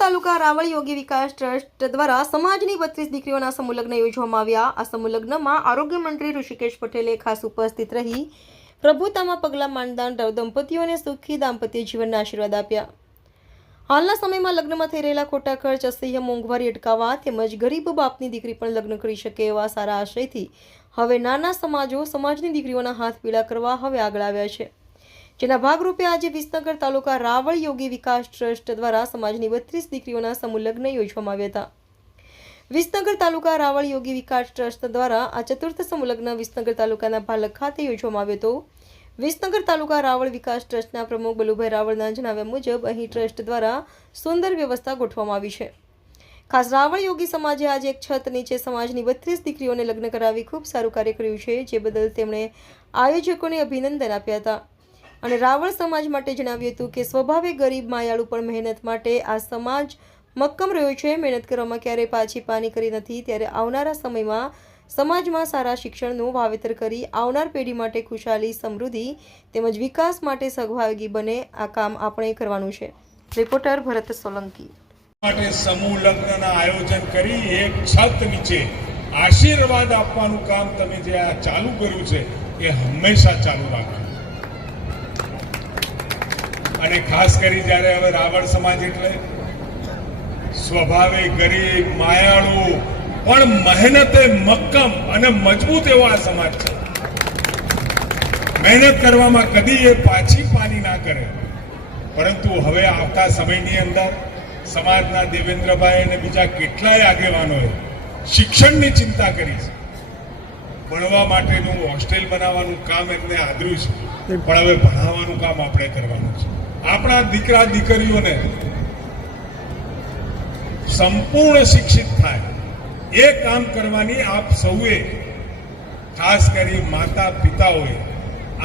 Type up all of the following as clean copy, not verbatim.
તાલુકા રાવળ યોગી વિકાસ trust દ્વારા સમાજની 32 દીકરીઓના સમૂહ લગ્ન યોજવામાં આવ્યા। આ સમૂહ લગ્નમાં આરોગ્ય મંત્રી ઋષિકેશ પટેલે ખાસ ઉપસ્થિત રહી પ્રભુતામાં પગલાં માંડદાન દંપતીઓને સુખી દાંપત્ય જીવનના આશીર્વાદ આપ્યા। હાલના સમયમાં લગ્નમાં થઈ રહેલા ખોટા ખર્ચ, અસહ્ય મોંઘવારી અટકાવવા તેમજ ગરીબ બાપની દીકરી પણ લગ્ન કરી શકે એવા સારા આશયથી હવે નાના સમાજો સમાજની દીકરીઓના હાથ પીળા કરવા હવે આગળ આવ્યા છે, જેના ભાગરૂપે આજે વિસનગર તાલુકા રાવળ યોગી વિકાસ ટ્રસ્ટ દ્વારા સમાજની 32 દીકરીઓના સમૂહ લગ્ન યોજવામાં આવ્યા હતા। વિસનગર તાલુકા રાવળ યોગી વિકાસ ટ્રસ્ટ દ્વારા આ ચતુર્થ સમૂહ લગ્ન વિસનગર તાલુકાના ભાલક ખાતે યોજવામાં આવ્યો હતો। વિસનગર તાલુકા રાવળ વિકાસ ટ્રસ્ટના પ્રમુખ બલુભાઈ રાવળના જણાવ્યા મુજબ અહીં ટ્રસ્ટ દ્વારા સુંદર વ્યવસ્થા ગોઠવવામાં આવી છે। ખાસ રાવળ યોગી સમાજે આજે એક છત નીચે સમાજની 32 દીકરીઓને લગ્ન કરાવી ખૂબ સારું કાર્ય કર્યું છે, જે બદલ તેમણે આયોજકોને અભિનંદન આપ્યા હતા અને રાવળ સમાજ માટે જણાવ્યું હતું કે સ્વભાવે ગરીબ માયાળુ પણ મહેનત માટે આ સમાજ મક્કમ રહ્યો છે। મહેનત કરવામાં ક્યારેય પાછી પાની કરી નથી, ત્યારે આવનારા સમયમાં સમાજમાં સારા શિક્ષણનું વાવેતર કરી આવનાર પેઢી માટે ખુશાલી, સમૃદ્ધિ તેમજ વિકાસ માટે સહભાગી બને, આ કામ આપણે કરવાનું છે। રિપોર્ટર ભરત સોલંકી માટે સમૂહ લગ્નના આયોજન કરી એક છત નીચે આશીર્વાદ આપવાનું કામ તમે જે આ ચાલુ કર્યું છે એ હંમેશા ચાલુ રાખો। અને ખાસ કરી જ્યારે હવે રાવળ સમાજ એટલે સ્વભાવે ગરીબ માયાળુ પણ મહેનતે મક્કમ અને મજબૂત એવો આ સમાજ છે। મહેનત કરવામાં કદી એ પાછી પાની ના કરે, પરંતુ હવે આવતા સમયની અંદર સમાજના દેવેન્દ્રભાઈ અને બીજા કેટલાય આગેવાનોએ શિક્ષણની ચિંતા કરી છે। ભણવા માટેનું હોસ્ટેલ બનાવવાનું કામ એમને આદર્યું છે, પણ હવે ભણાવવાનું કામ આપણે કરવાનું છે। આપણા દીકરા દીકરીઓને સંપૂર્ણ શિક્ષિત થાય એ કામ કરવાની આપ સૌએ, ખાસ કરી માતા પિતાઓએ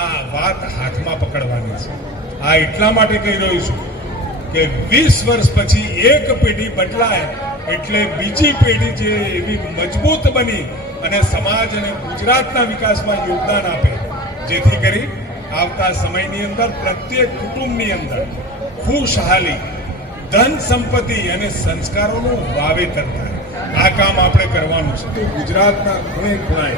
આ વાત હાથમાં પકડવાની છે। આ એટલા માટે કહી રહ્યો છું કે 20 વર્ષ પછી એક પેઢી બદલાય એટલે બીજી પેઢી જે એવી મજબૂત બની અને સમાજ અને ગુજરાતના વિકાસમાં યોગદાન આપે, જેથી કરી આવતા સમયની અંદર પ્રત્યેક કુટુંબની અંદર ખુશહાલી, ધન સંપત્તિ અને સંસ્કારોનું વાવેતર થાય। આ કામ આપણે કરવાનું છે। તો ગુજરાતના ખૂણે ખૂણાએ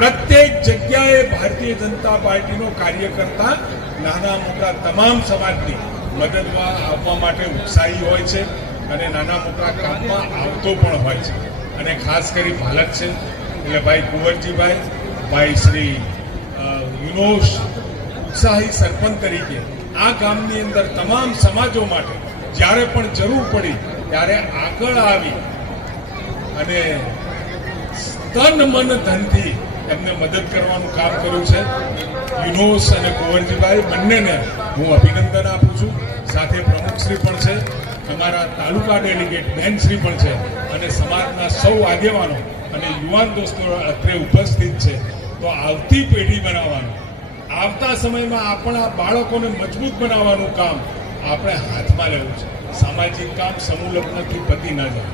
પ્રત્યેક જગ્યાએ ભારતીય જનતા પાર્ટીનો કાર્યકર્તા નાના મોટા તમામ સમાજની મદદમાં આવવા માટે ઉત્સાહી હોય છે અને નાના મોટા કામમાં આવતો પણ હોય છે। અને ખાસ કરી ભાલક છે એટલે ભાઈ કુંવરજીભાઈ, ભાઈ શ્રી યુનોસ ઉત્સાહી સરપંચ તરીકે આ ગામની અંદર તમામ સમાજો માટે જ્યારે પણ જરૂર પડી ત્યારે આગળ આવી અને તન મન ધનથી એમને મદદ કરવાનું કામ કર્યું છે। યુનોસ અને કુંવરજીભાઈ બંનેને હું અભિનંદન આપું છું। સાથે પ્રમુખશ્રી પણ છે, અમારા તાલુકા ડેલિગેટ બહેનશ્રી પણ છે અને સમાજના સૌ આગેવાનો અને યુવાન દોસ્તો અત્રે ઉપસ્થિત છે। તો આવતી પેઢી બનાવવાનું, આવતા સમયમાં આપણા બાળકોને મજબૂત બનાવવાનું કામ આપણે હાથમાં લેવું છે। સામાજિક કામ સમૂહ લગ્નથી પતી ના જાય,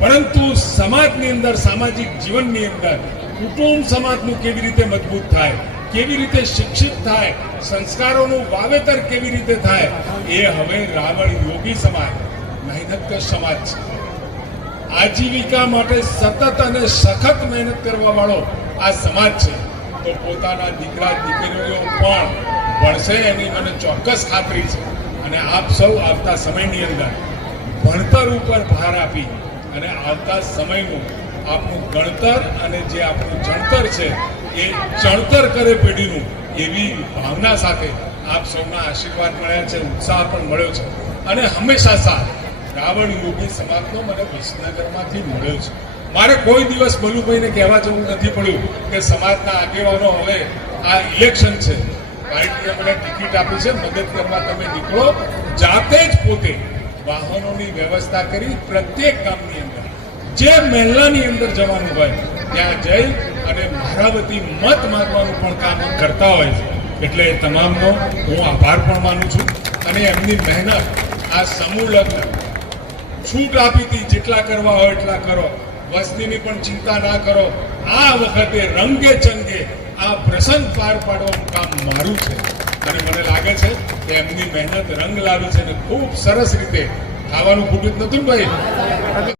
પરંતુ સમાજની અંદર, સામાજિક જીવનની અંદર કુટુંબ સમાજનું કેવી રીતે મજબૂત થાય, કેવી રીતે શિક્ષિત થાય, સંસ્કારોનું વાવેતર કેવી રીતે થાય, એ હવે રાવળ યોગી સમાજ મહેનતકશ સમાજ છે। આજીવિકા માટે સતત અને સખત મહેનત કરવા વાળો આ સમાજ છે। તો પોતાના દીકરા દીકરીઓ પણ ભણશે એની મને ચોક્કસ ખાતરી છે। અને આપ સૌ આવતા સમયની અંદર ભણતર ઉપર ભાર આપી અને આવતા સમયનું આપણું ગણતર અને જે આપણું જણતર છે એ ચણતર કરે પેઢીનું, એવી ભાવના સાથે આપ સૌના આશીર્વાદ મળ્યા છે, ઉત્સાહ પણ મળ્યો છે અને હંમેશા સાથ રાવળ યોગી સમાજનો મને વિસનગરમાંથી મળ્યો છે। મારે કોઈ દિવસ બલુભાઈને કહેવા જવું નથી પડ્યું કે સમાજના આગેવાનો હવે આ ઇલેક્શન છે, પાર્ટીએ મને ટિકિટ આપી છે, મદદ કરવા તમે નીકળો। જાતે જ પોતે વાહનોની વ્યવસ્થા કરી પ્રત્યેક ગામની અંદર જે મહેલાની અંદર જવાનું હોય ત્યાં જઈ અને મારા વતી મત માંગવાનું પણ કામ કરતા હોય છે। એટલે તમામનો હું આભાર પણ માનું છું અને એમની મહેનત, આ સમૂહ લગ્ન છૂટ આપી હતી, જેટલા કરવા હોય એટલા કરો, વસ્તીની પણ ચિંતા ના કરો। આ વખતે રંગે ચંગે આ પ્રસંગ પાર પાડવાનું કામ મારું છે અને મને લાગે છે કે એમની મહેનત રંગ લાવી છે અને ખૂબ સરસ રીતે ખાવાનું ખૂટ્યું જ નતું ને ભાઈ.